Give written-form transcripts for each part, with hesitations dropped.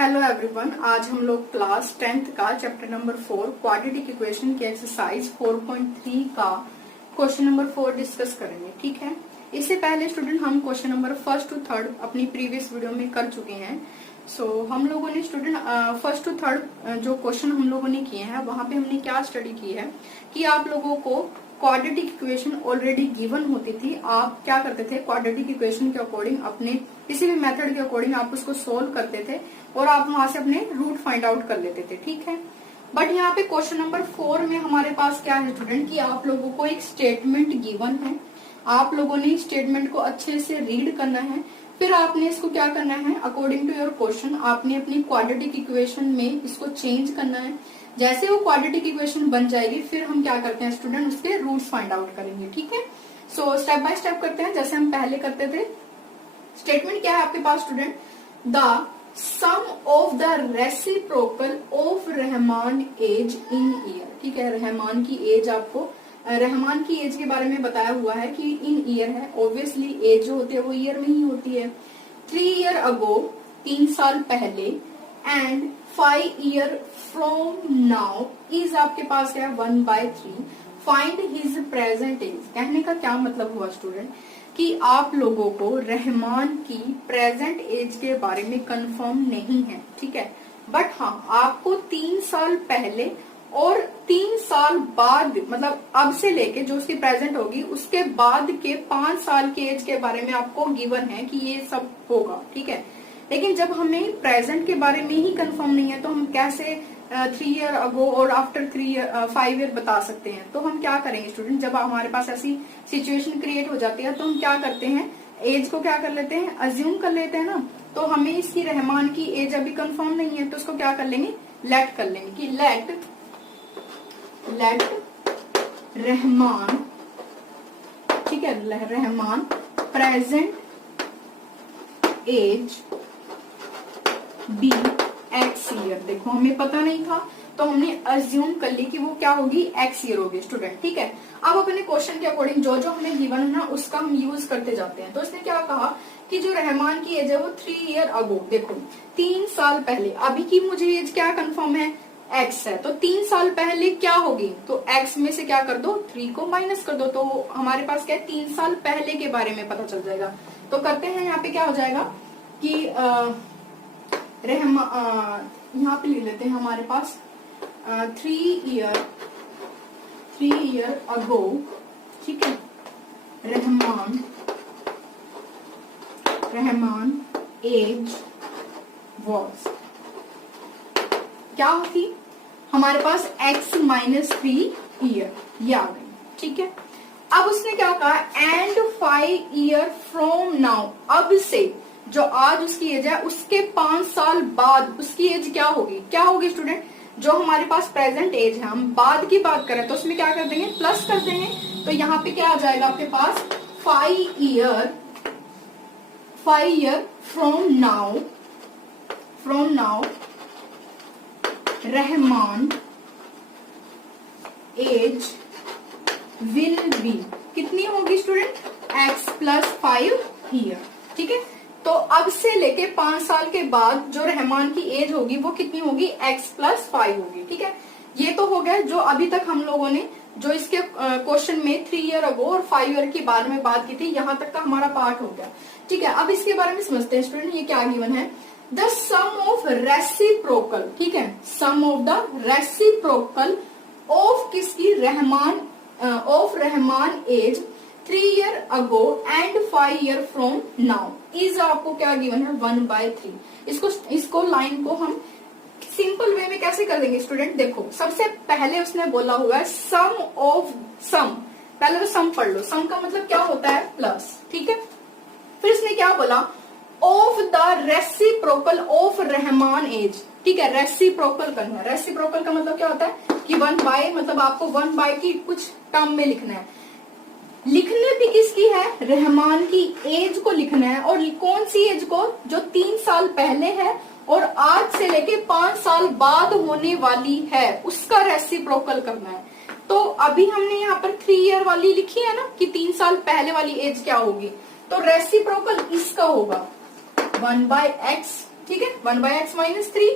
Hello everyone, आज हम लोग क्लास 10th का चैप्टर नंबर 4 क्वाड्रेटिक इक्वेशन की एक्सरसाइज 4.3 का क्वेश्चन नंबर 4 डिस्कस करेंगे। ठीक है, इससे पहले स्टूडेंट हम क्वेश्चन नंबर 1 to 3 अपनी प्रीवियस वीडियो में कर चुके हैं। हम लोगों ने स्टूडेंट 1 to 3 जो क्वेश्चन हम लोगों ने किए हैं वहां पे हमने क्या स्टडी की है कि आप लोगों को क्वाड्रेटिक इक्वेशन ऑलरेडी गिवन होती थी। आप क्या करते थे, क्वाड्रेटिक इक्वेशन के अकॉर्डिंग अपने किसी भी मेथड के अकॉर्डिंग आप उसको सोल्व करते थे और आप वहां से अपने रूट फाइंड आउट कर लेते थे। ठीक है, बट यहाँ पे क्वेश्चन नंबर 4 में हमारे पास क्या है स्टूडेंट कि आप लोगों को एक स्टेटमेंट गिवन है। आप लोगों ने स्टेटमेंट को अच्छे से रीड करना है, फिर आपने इसको क्या करना है, अकॉर्डिंग टू योर क्वेश्चन आपने अपनी क्वाड्रेटिक इक्वेशन में इसको चेंज करना है। जैसे वो क्वाड्रेटिक इक्वेशन बन जाएगी फिर हम क्या करते हैं स्टूडेंट, उसके रूट्स फाइंड आउट करेंगे। ठीक है, सो स्टेप बाय स्टेप करते हैं जैसे हम पहले करते थे। स्टेटमेंट क्या है आपके पास student, the sum of the reciprocal of Rahman age in year. ठीक है, रहमान की एज, आपको रहमान की एज के बारे में बताया हुआ है कि इन ईयर है। ऑब्वियसली एज जो होती है वो ईयर में ही होती है। 3 year अगो, 3 साल पहले, and 5 year from now is आपके पास क्या है 1/3। Find his present age. कहने का क्या मतलब हुआ स्टूडेंट कि आप लोगों को रहमान की प्रेजेंट एज के बारे में कंफर्म नहीं है। ठीक है, बट हाँ आपको 3 साल पहले और 3 साल बाद, मतलब अब से लेके जो उसकी प्रेजेंट होगी उसके बाद के 5 साल के एज के बारे में आपको गिवन है कि ये सब होगा। ठीक है, लेकिन जब हमें प्रेजेंट के बारे में ही कंफर्म नहीं है तो हम कैसे 3 year अगो और आफ्टर 5 year बता सकते हैं। तो हम क्या करेंगे स्टूडेंट, जब हमारे पास ऐसी सिचुएशन क्रिएट हो जाती है तो हम क्या करते हैं, एज को क्या कर लेते हैं, अज्यूम कर लेते हैं ना। तो हमें इसकी रहमान की एज अभी कंफर्म नहीं है तो उसको क्या कर लेंगे, लेट कर लेंगे कि लेट रहमान, ठीक है, Rahman present age be x year. देखो हमें पता नहीं था तो हमने अज्यूम कर ली कि वो क्या होगी, एक्स ईयर होगी स्टूडेंट। ठीक है, अब अपने क्वेश्चन के अकॉर्डिंग जो जो हमें गिवन है ना उसका हम यूज करते जाते हैं। तो इसने क्या कहा कि जो रहमान की एज है वो 3 year अगो, देखो 3 साल पहले, अभी की मुझे एज क्या कंफर्म है, एक्स है, तो 3 साल पहले क्या होगी, तो एक्स में से क्या कर दो, 3 को माइनस कर दो, तो हमारे पास क्या है 3 साल पहले के बारे में पता चल जाएगा। तो करते हैं यहाँ पे क्या हो जाएगा कि यहाँ पे ले लेते हैं हमारे पास 3 year अगो। ठीक है, रहमान एज वॉज क्या होती हमारे पास x -3 year, ये आ गई। ठीक है, अब उसने क्या कहा, एंड 5 year फ्रॉम नाउ, अब से जो आज उसकी एज है उसके 5 साल बाद उसकी एज क्या होगी स्टूडेंट, जो हमारे पास प्रेजेंट एज है, हम बाद की बात करें तो उसमें क्या कर देंगे, प्लस कर देंगे। तो यहाँ पे क्या आ जाएगा आपके पास 5 year from now Rahman age will be कितनी होगी स्टूडेंट, x +5 year। ठीक है, तो अब से लेके 5 साल के बाद जो रहमान की एज होगी वो कितनी होगी, x +5 होगी। ठीक है, ये तो हो गया जो अभी तक हम लोगों ने जो इसके क्वेश्चन में 3 year अगो और 5 year के बारे में बात की थी, यहाँ तक का हमारा पार्ट हो गया। ठीक है, अब इसके बारे में समझते हैं स्टूडेंट, ये क्या गिवन है, द सम ऑफ रेसिप्रोकल। ठीक है, sum of the reciprocal of किसकी, Rahman age 3 year ago and 5 year from now is आपको क्या गिवन है 1/3। इसको लाइन को हम सिंपल वे में कैसे कर देंगे स्टूडेंट, देखो सबसे पहले उसने बोला हुआ है सम ऑफ सम, पहले तो सम पढ़ लो, सम का मतलब क्या होता है, प्लस। ठीक है, फिर इसने क्या बोला, of the reciprocal of Rahman age. ठीक है, रेसिप्रोकल करना है, रेसिप्रोकल का मतलब क्या होता है कि 1/, मतलब आपको 1/, की कुछ टर्म में लिखना है। लिखने भी किसकी है, रहमान की एज को लिखना है, और कौन सी एज को, जो 3 साल पहले है और आज से लेके 5 साल बाद होने वाली है उसका रेसिप्रोकल करना है। तो अभी हमने यहाँ पर 3 year वाली लिखी है ना कि 3 साल पहले वाली एज क्या होगी, तो रेसिप्रोकल इसका होगा 1/x ठीक है, 1/x-3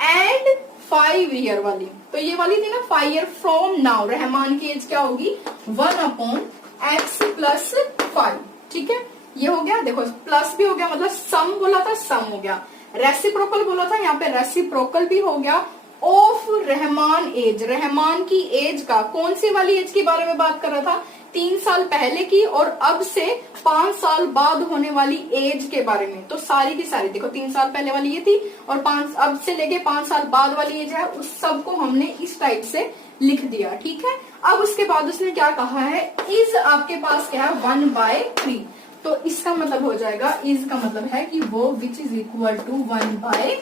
एंड 5 ईयर वाली, तो ये वाली थी ना 5 ईयर फ्रॉम नाउ, रहमान की एज क्या होगी 1/x+5, ठीक है। ये हो गया, देखो प्लस भी हो गया, मतलब सम बोला था सम हो गया, रेसिप्रोकल बोला था यहाँ पे रेसिप्रोकल भी हो गया, ऑफ रहमान एज, रहमान की एज का, कौन सी वाली एज के बारे में बात कर रहा था, 3 साल पहले की और अब से 5 साल बाद होने वाली एज के बारे में। तो सारी की सारी देखो 3 साल पहले वाली ये थी और 5 अब से लेके 5 साल बाद वाली एज है, उस सब को हमने इस टाइप से लिख दिया, ठीक है। अब उसके बाद उसने क्या कहा है, इज आपके पास क्या है 1/3, तो इसका मतलब हो जाएगा, इज का मतलब है कि वो विच इज इक्वल टू 1/3,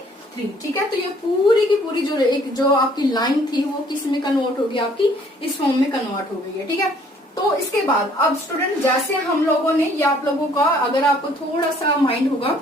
ठीक है। तो ये पूरी की पूरी जो आपकी लाइन थी वो किस में कन्वर्ट होगी, आपकी इस फॉर्म में कन्वर्ट हो गई है, ठीक है। तो इसके बाद अब स्टूडेंट जैसे हम लोगों ने, या आप लोगों का अगर आपको थोड़ा सा माइंड होगा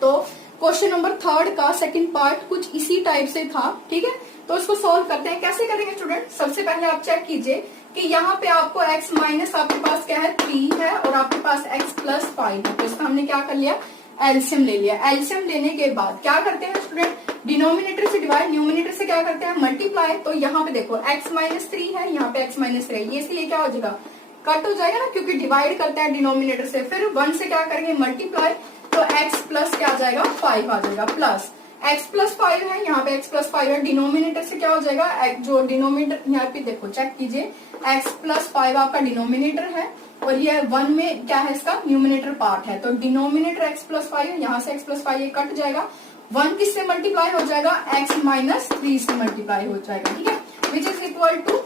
तो क्वेश्चन नंबर 3 का सेकंड पार्ट कुछ इसी टाइप से था, ठीक है। तो इसको सॉल्व करते हैं, कैसे करेंगे स्टूडेंट। सबसे पहले आप चेक कीजिए कि यहाँ पे आपको x माइनस आपके पास क्या है 3 है और आपके पास x+5 है, तो इसका हमने क्या कर लिया एलसीएम ले लिया। एलसीएम लेने के बाद क्या करते हैं स्टूडेंट, डिनोमिनेटर से डिवाइड, न्यूमिनेटर से क्या करते हैं मल्टीप्लाई। तो यहाँ पे देखो x-3 है, यहाँ पे x-3 है, ये से ये क्या हो जाएगा कट हो जाएगा ना, क्योंकि डिवाइड करते हैं डिनोमिनेटर से। फिर 1 से क्या करेंगे मल्टीप्लाई, तो x प्लस क्या आ जाएगा 5 आ जाएगा, प्लस x+5 है, यहाँ पे x+5 है, डिनोमिनेटर से क्या हो जाएगा, जो डिनोमिनेटर यहाँ पे देखो चेक कीजिए, x+5 आपका डिनोमिनेटर है और ये 1 में क्या है इसका न्यूमिनेटर पार्ट है, तो डिनोमिनेटर x+5 है, यहाँ से x+5 ये कट जाएगा, 1 किससे मल्टीप्लाई हो जाएगा x-3 से मल्टीप्लाई हो जाएगा, ठीक है, विच इज इक्वल टू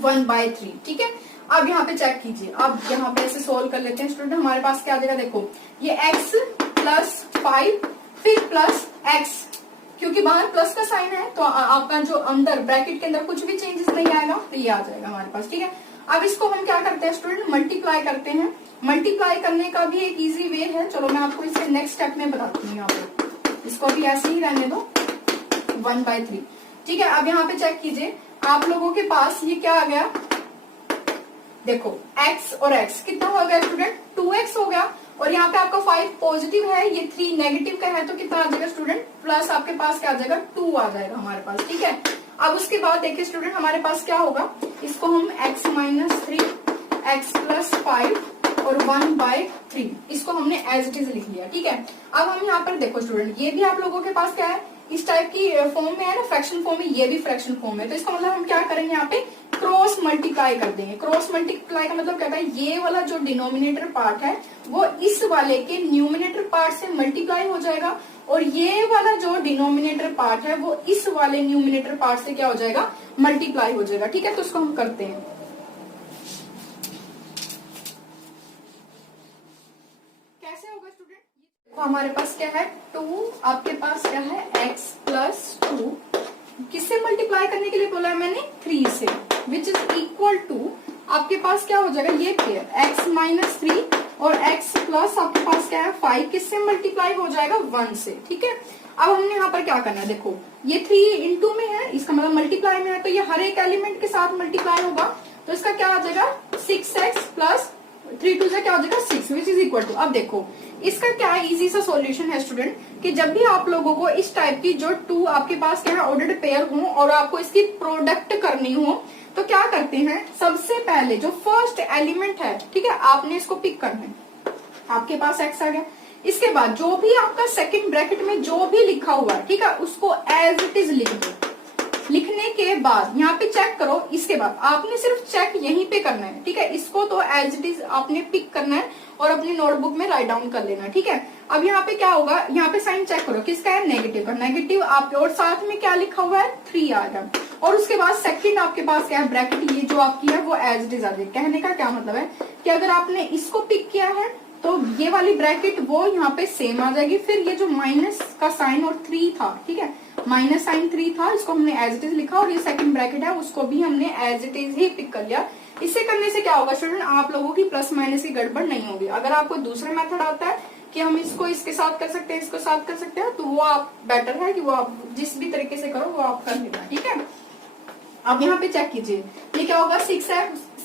1/3, ठीक है। अब यहाँ पे चेक कीजिए, अब यहाँ पे ऐसे सोल्व कर लेते हैं स्टूडेंट, हमारे पास क्या आ जाएगा, देखो ये x+5 फिर प्लस x, क्योंकि बाहर प्लस का साइन है तो आपका जो अंदर ब्रैकेट के अंदर कुछ भी चेंजेस नहीं आएगा, तो ये आ जाएगा हमारे पास, ठीक है। अब इसको हम क्या करते हैं स्टूडेंट मल्टीप्लाई करते हैं। मल्टीप्लाई करने का भी एक इजी वे है, चलो मैं आपको इसके नेक्स्ट स्टेप में बताती हूँ। यहाँ पे इसको भी ऐसे ही रहने दो 1/3, ठीक है। अब यहाँ पे चेक कीजिए, आप लोगों के पास ये क्या आ गया, देखो x और x कितना हो गया स्टूडेंट 2x हो गया, और यहाँ पे आपका 5 पॉजिटिव है, ये 3 नेगेटिव का है, तो कितना आ जाएगा स्टूडेंट प्लस आपके पास क्या आ जाएगा 2 आ जाएगा हमारे पास, ठीक है। अब उसके बाद देखिए स्टूडेंट हमारे पास क्या होगा, इसको हम x-3 x+5 और 1/3 इसको हमने एज इट इज लिख लिया, ठीक है। अब हम यहाँ पर देखो स्टूडेंट, ये भी आप लोगों के पास क्या है इस टाइप की फॉर्म में है ना, फ्रैक्शन फॉर्म में, ये भी फ्रैक्शन फॉर्म है, तो इसका मतलब हम क्या करेंगे यहाँ पे क्रॉस मल्टीप्लाई कर देंगे। क्रॉस मल्टीप्लाई का मतलब क्या है, ये वाला जो डिनोमिनेटर पार्ट है वो इस वाले के न्यूमिनेटर पार्ट से मल्टीप्लाई हो जाएगा, और ये वाला जो डिनोमिनेटर पार्ट है वो इस वाले न्यूमिनेटर पार्ट से क्या हो जाएगा मल्टीप्लाई हो जाएगा, ठीक है। तो इसको हम करते हैं, कैसे होगा स्टूडेंट, तो हमारे पास क्या है 2, आपके पास क्या है x+2, किससे मल्टीप्लाई करने के लिए बोला है मैंने 3 से, विच इज इक्वल टू आपके पास क्या हो जाएगा ये पेयर x-3 और x प्लस आपके पास क्या है 5, किससे मल्टीप्लाई हो जाएगा 1 से, ठीक है। अब हमने यहाँ पर क्या करना है, देखो ये 3 इंटू में है, इसका मतलब मल्टीप्लाई में है, तो ये हर एक एलिमेंट के साथ मल्टीप्लाई होगा, तो इसका क्या आ जाएगा 6x प्लस 3 2 से क्या हो जाएगा 6, विच इज इक्वल टू। अब देखो इसका क्या इजी सा सॉल्यूशन है स्टूडेंट, कि जब भी आप लोगों को इस टाइप की जो 2 आपके पास क्या है ऑर्डर्ड पेयर हो और आपको इसकी प्रोडक्ट करनी हो, तो क्या करते हैं, सबसे पहले जो फर्स्ट एलिमेंट है, ठीक है, आपने इसको पिक करना है, आपके पास x आ गया, इसके बाद जो भी आपका सेकंड ब्रैकेट में जो भी लिखा हुआ है, ठीक है, उसको एज इट इज लिख दो। लिखने के बाद यहाँ पे चेक करो, इसके बाद आपने सिर्फ चेक यहीं पे करना है, ठीक है, इसको तो एज इट इज आपने पिक करना है और अपनी नोटबुक में राइट डाउन कर लेना, ठीक है। अब यहाँ पे क्या होगा, यहाँ पे साइन चेक करो किसका है नेगेटिव का, नेगेटिव आपके, और साथ में क्या लिखा हुआ है 3 आ गया, और उसके बाद सेकंड आपके पास क्या है ब्रैकेट, ये जो आपकी है वो एज इट इज आ जाएगी। कहने का क्या मतलब है कि अगर आपने इसको पिक किया है तो ये वाली ब्रैकेट वो यहाँ पे सेम आ जाएगी, फिर ये जो माइनस का साइन और 3 था, ठीक है, माइनस साइन 3 था, इसको हमने एज इट इज लिखा, और ये सेकंड ब्रैकेट है उसको भी हमने एज इट इज ही पिक कर लिया। इससे करने से क्या होगा स्टूडेंट, आप लोगों की प्लस माइनस की गड़बड़ नहीं होगी। अगर आपको दूसरा मेथड आता है कि हम इसको इसके साथ कर सकते हैं, इसको साथ कर सकते हैं, तो वो आप बेटर है कि वो आप जिस भी तरीके से करो वो आप कर लेना, ठीक है। अब यहाँ पे चेक कीजिए, ये क्या होगा 6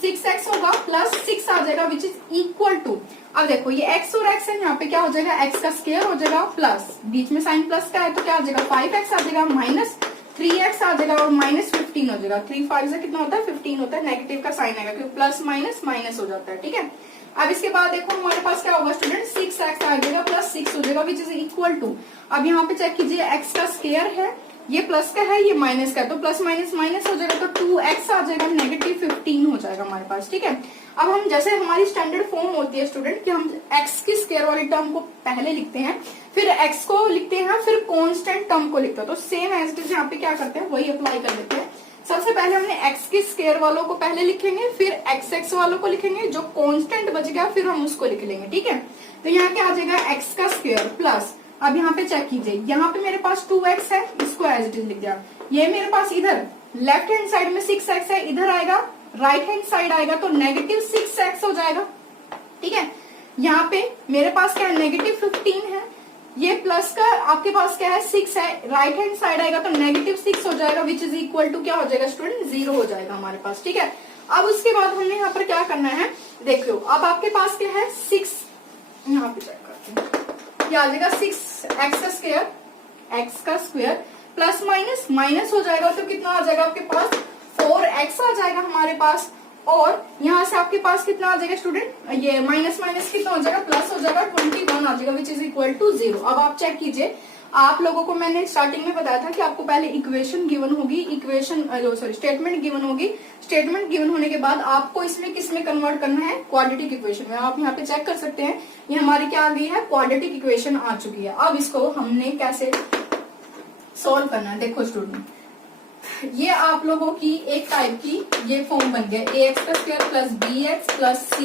6x होगा प्लस 6 आ जाएगा विच इज इक्वल टू, अब देखो ये x और x है, यहाँ पे क्या हो जाएगा x का स्क्वायर हो जाएगा प्लस बीच में साइन प्लस का है तो क्या हो जाएगा 5x आ जाएगा माइनस 3x आ जाएगा और माइनस 15 हो जाएगा। 3 5 से कितना होता है 15 होता है, नेगेटिव का साइन आएगा क्योंकि प्लस माइनस माइनस हो जाता है। ठीक है, अब इसके बाद देखो हमारे पास क्या होगा स्टूडेंट 6x आ जाएगा प्लस 6 हो जाएगा विच इज इक्वल टू, अब यहाँ पे चेक कीजिए x का स्क्वायर है, ये प्लस का है ये माइनस का है तो प्लस माइनस माइनस हो जाएगा तो 2x आ जाएगा नेगेटिव 15 हो जाएगा हमारे पास। ठीक है, अब हम जैसे हमारी स्टैंडर्ड फॉर्म होती है स्टूडेंट कि हम x की स्क्वायर वाली टर्म को पहले लिखते हैं फिर x को लिखते हैं फिर कांस्टेंट टर्म को लिखते हैं, तो सेम एज इट इज यहाँ पे क्या करते हैं वही अप्लाई कर देते हैं। सबसे पहले हमने x की स्क्वायर वालों को पहले लिखेंगे फिर x वालों को लिखेंगे, जो कांस्टेंट बच गया फिर हम उसको लिख लेंगे। ठीक है, तो यहाँ क्या आ जाएगा x का स्क्वायर प्लस, अब यहाँ पे चेक कीजिए यहाँ पे मेरे पास 2x है इसको एज इट इज लिख दिया, ये मेरे पास इधर लेफ्ट हैंड साइड में 6x है इधर आएगा राइट हैंड साइड आएगा तो नेगेटिव 6x हो जाएगा। ठीक है, यहाँ पे मेरे पास क्या है नेगेटिव 15 है, ये प्लस का आपके पास क्या है 6 है, राइट हैंड साइड आएगा तो नेगेटिव 6 हो जाएगा विच इज इक्वल टू क्या हो जाएगा स्टूडेंट 0 हो जाएगा हमारे पास। ठीक है, अब उसके बाद हमने यहाँ पर क्या करना है देखो, अब आपके पास क्या है 6, यहाँ पे चेक करते हैं ये आ जाएगा 6x का स्क्वायर प्लस माइनस माइनस हो जाएगा तो कितना आ जाएगा आपके पास 4x आ जाएगा हमारे पास, और यहाँ से आपके पास कितना आ जाएगा स्टूडेंट, ये माइनस माइनस कितना हो जाएगा प्लस हो जाएगा 21 आ जाएगा विच इज इक्वल टू 0। अब आप चेक कीजिए, आप लोगों को मैंने स्टार्टिंग में बताया था कि आपको पहले इक्वेशन गिवन होगी, स्टेटमेंट गिवन होगी, स्टेटमेंट गिवन होने के बाद आपको इसमें किस में कन्वर्ट करना है क्वाड्रेटिक इक्वेशन में। आप यहाँ पे चेक कर सकते हैं ये हमारी क्या आ गई है क्वाड्रेटिक इक्वेशन आ चुकी है। अब इसको हमने कैसे सॉल्व करना है देखो स्टूडेंट, ये आप लोगों की एक टाइप की ये फॉर्म बन गया ax का square plus bx plus c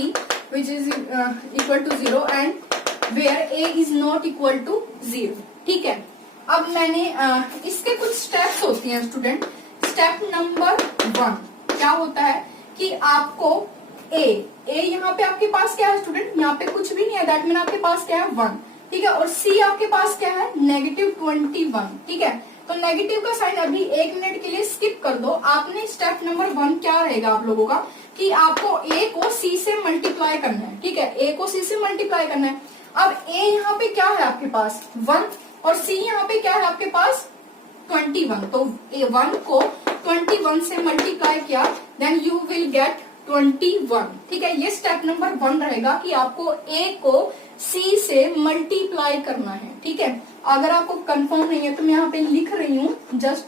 which is equal to 0 and where a is not equal to 0। ठीक है, अब मैंने इसके कुछ स्टेप्स होती हैं स्टूडेंट। स्टेप नंबर 1 क्या होता है कि आपको a यहाँ पे आपके पास क्या है स्टूडेंट, यहाँ पे कुछ भी नहीं है, दैट मीन आपके पास क्या है 1। ठीक है, और c आपके पास क्या है नेगेटिव 21। ठीक है, तो नेगेटिव का साइन अभी 1 मिनट के लिए स्किप कर दो। आपने स्टेप नंबर 1 क्या रहेगा आप लोगों का कि आपको a को c से मल्टीप्लाई करना है। ठीक है, a को c से मल्टीप्लाई करना है। अब a यहाँ पे क्या है आपके पास 1 और c यहाँ पे क्या है आपके पास 21, तो a1 को 21 से मल्टीप्लाई किया देन यू विल गेट 21। ठीक है, ये स्टेप नंबर 1 रहेगा कि आपको a को c से मल्टीप्लाई करना है। ठीक है, अगर आपको कंफर्म नहीं है तो मैं यहाँ पे लिख रही हूँ जस्ट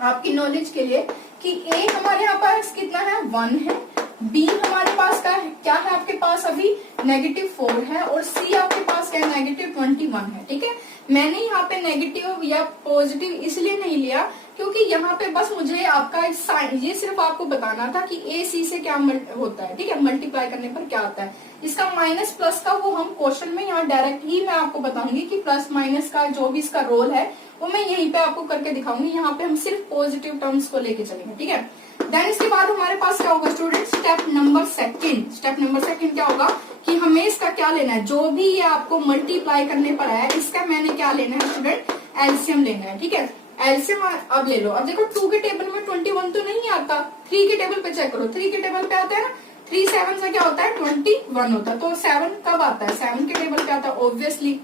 आपकी नॉलेज के लिए कि a हमारे यहाँ पास कितना है 1 है, b हमारे पास क्या है आपके पास अभी नेगेटिव 4 है और c आपके पास क्या है नेगेटिव 21 है। ठीक है, मैंने यहाँ पे नेगेटिव या पॉजिटिव इसलिए नहीं लिया क्योंकि यहाँ पे बस मुझे आपका साइन ये सिर्फ आपको बताना था कि a c से क्या होता है। ठीक है, मल्टीप्लाई करने पर क्या आता है, इसका माइनस प्लस का वो हम क्वेश्चन में यहाँ डायरेक्ट ही मैं आपको बताऊंगी कि प्लस माइनस का जो भी इसका रोल है वो मैं यहीं पे आपको करके दिखाऊंगी। यहाँ पे हम सिर्फ पॉजिटिव टर्म्स को लेके चलेंगे। ठीक है, देन इसके बाद हमारे पास क्या होगा student step number 2। Step number 2 क्या होगा कि हमें इसका क्या लेना है, जो भी ये आपको मल्टीप्लाई करने पर है इसका मैंने क्या लेना है स्टूडेंट एलसीएम लेना है। ठीक है, एलसीएम अब ले लो। अब देखो 2 के टेबल में 21 तो नहीं आता, 3 के टेबल पे चेक करो, 3 के टेबल पे आता है ना, 3 7 से क्या होता है 21 होता है, तो 7 कब आता है 7 के टेबल पे आता है ऑब्वियसली।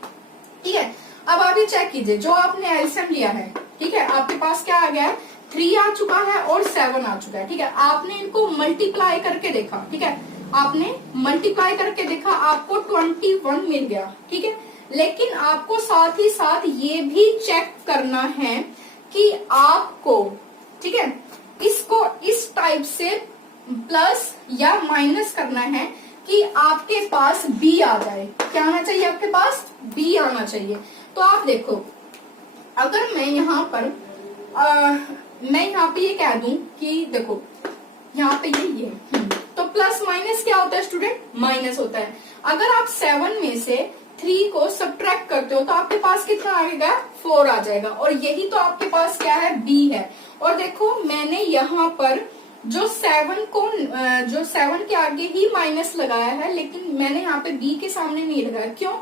ठीक है, अब आप ये चेक कीजिए जो आपने एलसीएम लिया है, ठीक है, आपके पास क्या आ गया है 3 आ चुका है और 7 आ चुका है। ठीक है, आपने इनको मल्टीप्लाई करके देखा, ठीक है, आपने मल्टीप्लाई करके देखा आपको 21 मिल गया। ठीक है, लेकिन आपको साथ ही साथ ये भी चेक करना है कि आपको, ठीक है, इसको इस टाइप से प्लस या माइनस करना है कि आपके पास b आ जाए। क्या आना चाहिए आपके पास b आना चाहिए। तो आप देखो अगर मैं यहाँ पर ये कह दूं कि देखो यहाँ पे ये तो प्लस माइनस क्या होता है स्टूडेंट माइनस होता है। अगर आप 7 में से 3 को सब्ट्रैक्ट करते हो तो आपके पास कितना आएगा 4 आ जाएगा, और यही तो आपके पास क्या है b है। और देखो मैंने यहाँ पर जो 7 के आगे ही माइनस लगाया है, लेकिन मैंने यहाँ पे b के सामने नहीं लगाया। क्यों,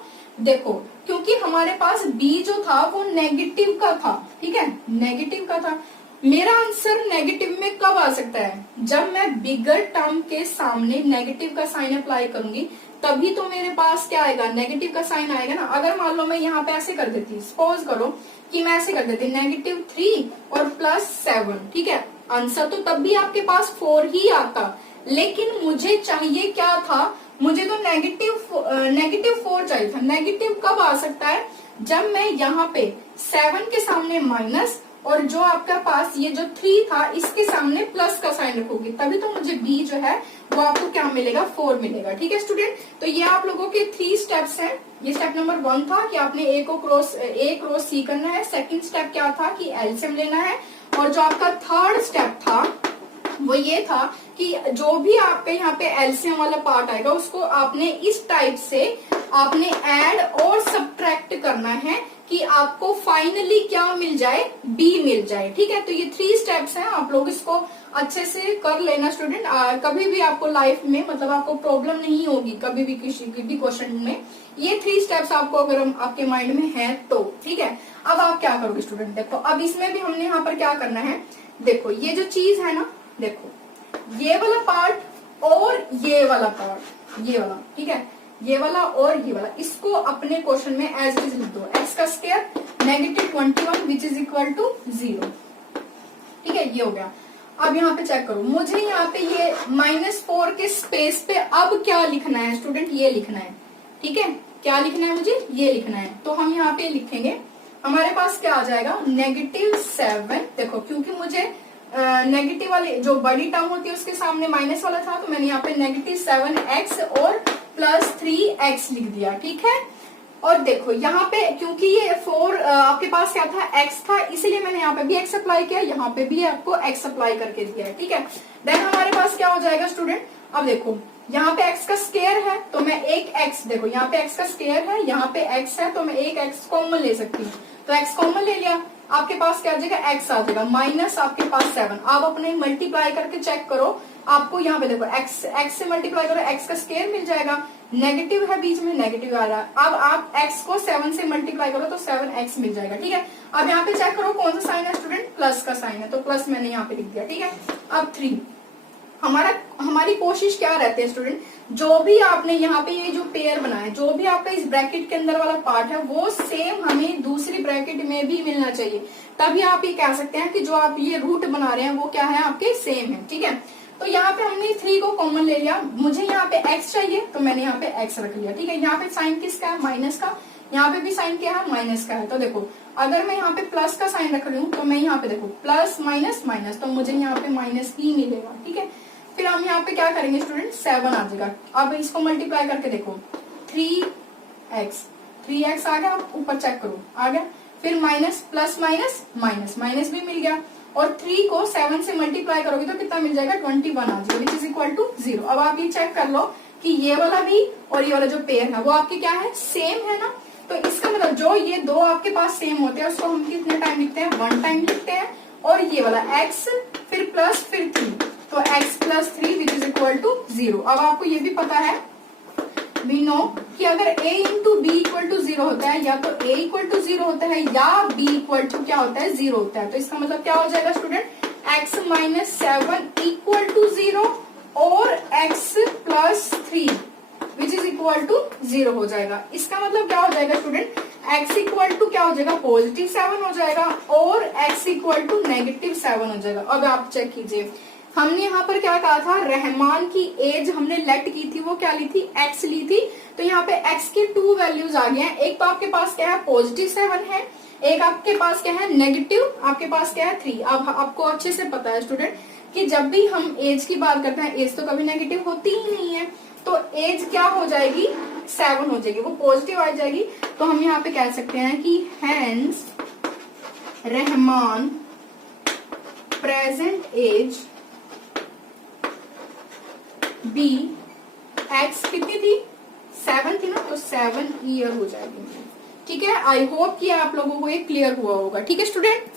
देखो क्योंकि हमारे पास b जो था वो नेगेटिव का था। ठीक है, नेगेटिव का था मेरा आंसर नेगेटिव में कब आ सकता है? जब मैं बिगर टर्म के सामने नेगेटिव का साइन अप्लाई करूंगी, तभी तो मेरे पास क्या आएगा, नेगेटिव का साइन आएगा ना। अगर मान लो मैं यहाँ पे ऐसे कर देती, सपोज करो कि मैं ऐसे कर देती -3 और +7, ठीक है, आंसर तो तब भी आपके पास 4 ही आता, लेकिन मुझे चाहिए क्या था, मुझे तो -4 चाहिए था। नेगेटिव कब आ सकता है? जब मैं यहाँ पे 7 के सामने माइनस और जो आपका पास ये जो 3 था इसके सामने प्लस का साइन रखोगी, तभी तो मुझे बी जो है वो आपको क्या मिलेगा, 4 मिलेगा। ठीक है स्टूडेंट, तो ये आप लोगों के 3 स्टेप्स हैं। ये स्टेप नंबर 1 था कि आपने ए क्रॉस सी करना है। सेकंड स्टेप क्या था कि एलसीएम लेना है। और जो आपका थर्ड स्टेप था वो ये था कि जो भी आपके यहाँ पे एलसीएम वाला पार्ट आएगा उसको आपने इस टाइप से आपने ऐड और सब्ट्रैक्ट करना है कि आपको फाइनली क्या मिल जाए, बी मिल जाए। ठीक है, तो ये 3 स्टेप्स हैं, आप लोग इसको अच्छे से कर लेना स्टूडेंट। कभी भी आपको लाइफ में मतलब आपको प्रॉब्लम नहीं होगी, कभी भी किसी भी क्वेश्चन में ये 3 स्टेप्स आपको अगर आपके माइंड में है तो। ठीक है, अब आप क्या करोगे स्टूडेंट, देखो अब इसमें भी हमने यहाँ पर क्या करना है, देखो ये जो चीज है ना, देखो ये वाला पार्ट और ये वाला पार्ट, ये वाला, ठीक है, ये वाला और ये वाला, इसको अपने क्वेश्चन में एज इट इज लिख दो। एक्स का square -21 which is equal to 0। ठीक है, ये हो गया। अब यहाँ पे चेक करो, मुझे यहाँ पे ये -4 के स्पेस पे अब क्या लिखना है स्टूडेंट, ये लिखना है। ठीक है, क्या लिखना है मुझे, ये लिखना है। तो हम यहाँ पे लिखेंगे, हमारे पास क्या आ जाएगा, -7। देखो क्योंकि मुझे नेगेटिव वाले जो बड़ी टर्म होती है उसके सामने माइनस वाला था, तो मैंने यहाँ पे -7x और +3x लिख दिया। ठीक है, और देखो यहाँ पे क्योंकि ये 4 आपके पास क्या था, x था, इसीलिए मैंने यहाँ पे भी x अप्लाई किया, यहाँ पे भी आपको x अप्लाई करके दिया है। ठीक है, देन हमारे पास क्या हो जाएगा स्टूडेंट, अब देखो यहाँ पे x का स्क्वायर है तो मैं एक x, देखो यहाँ पे x का स्क्वायर है, यहाँ पे x है, तो मैं एक x कॉमन ले सकती हूँ, तो x कॉमन ले लिया, आपके पास क्या आ जाएगा, x आ जाएगा, माइनस आपके पास 7। आप अपने मल्टीप्लाई करके चेक करो, आपको यहाँ पे देखो x से मल्टीप्लाई करो, x का स्क्वायर मिल जाएगा, नेगेटिव है बीच में, नेगेटिव आ रहा है। अब आप x को 7 से मल्टीप्लाई करो तो 7x मिल जाएगा। ठीक है, अब यहाँ पे चेक करो कौन सा साइन है स्टूडेंट, प्लस का साइन है, तो प्लस मैंने यहाँ पे लिख दिया। ठीक है, अब 3 हमारी कोशिश क्या रहती है स्टूडेंट, जो भी आपने यहाँ पे ये जो पेयर बनाया, जो भी आपका इस ब्रैकेट के अंदर वाला पार्ट है वो सेम हमें दूसरी ब्रैकेट में भी मिलना चाहिए, तभी आप ये कह सकते हैं कि जो आप ये रूट बना रहे हैं वो क्या है, आपके सेम है। ठीक है, तो यहाँ पे हमने 3 को कॉमन ले लिया, मुझे यहाँ पे x चाहिए तो मैंने यहाँ पे x रख लिया। ठीक है, यहाँ पे साइन किसका है, माइनस का, यहाँ पे भी साइन क्या है, माइनस का है। तो देखो अगर मैं यहाँ पे प्लस का साइन रख रही हूँ तो मैं यहाँ पे देखो प्लस माइनस माइनस, तो मुझे यहाँ पे माइनस ही मिलेगा। ठीक है, फिर हम यहाँ पे क्या करेंगे स्टूडेंट, 7 आ जाएगा। अब इसको मल्टीप्लाई करके देखो, 3x आ गया, ऊपर चेक करो आ गया, फिर minus plus minus minus, minus भी मिल गया, और 3 को 7 से मल्टीप्लाई करोगे तो कितना मिल जाएगा, 21 आ जाएगा, विच इज इक्वल टू 0। अब आप ये चेक कर लो कि ये वाला भी और ये वाला जो पेयर है वो आपके क्या है, सेम है ना। तो इसका मतलब जो ये दो आपके पास सेम होते हैं उसको हम कितने टाइम लिखते हैं, 1 टाइम लिखते हैं। और ये वाला x फिर प्लस फिर 3, तो x + 3 which is equal to 0। अब आपको ये भी पता है, वी नो कि अगर a into b equal to 0 होता है, या तो a इक्वल टू 0 होता है या b इक्वल टू क्या होता है, 0 होता है। तो इसका मतलब क्या हो जाएगा स्टूडेंट, x - 7 इक्वल टू 0 और x + 3 which is equal to 0 हो जाएगा। इसका मतलब क्या हो जाएगा स्टूडेंट, x इक्वल टू क्या हो जाएगा, +7 हो जाएगा और x इक्वल टू -7 हो जाएगा। अब आप चेक कीजिए, हमने यहाँ पर क्या कहा था, रहमान की एज हमने लेट की थी, वो क्या ली थी, x ली थी। तो यहाँ पे x की 2 वैल्यूज आ गए हैं, एक तो आपके पास क्या है, +7 है, एक आपके पास क्या है, नेगेटिव, आपके पास क्या है 3। अब आपको अच्छे से पता है स्टूडेंट कि जब भी हम एज की बात करते हैं, एज तो कभी नेगेटिव होती ही नहीं है, तो एज क्या हो जाएगी, 7 हो जाएगी, वो पॉजिटिव आ जाएगी। तो हम यहाँ पे कह सकते हैं कि hence Rahman present age be, x कितनी थी, 7 थी ना, तो 7 ईयर हो जाएगी। ठीक है, आई होप कि आप लोगों को ये क्लियर हुआ होगा। ठीक है स्टूडेंट।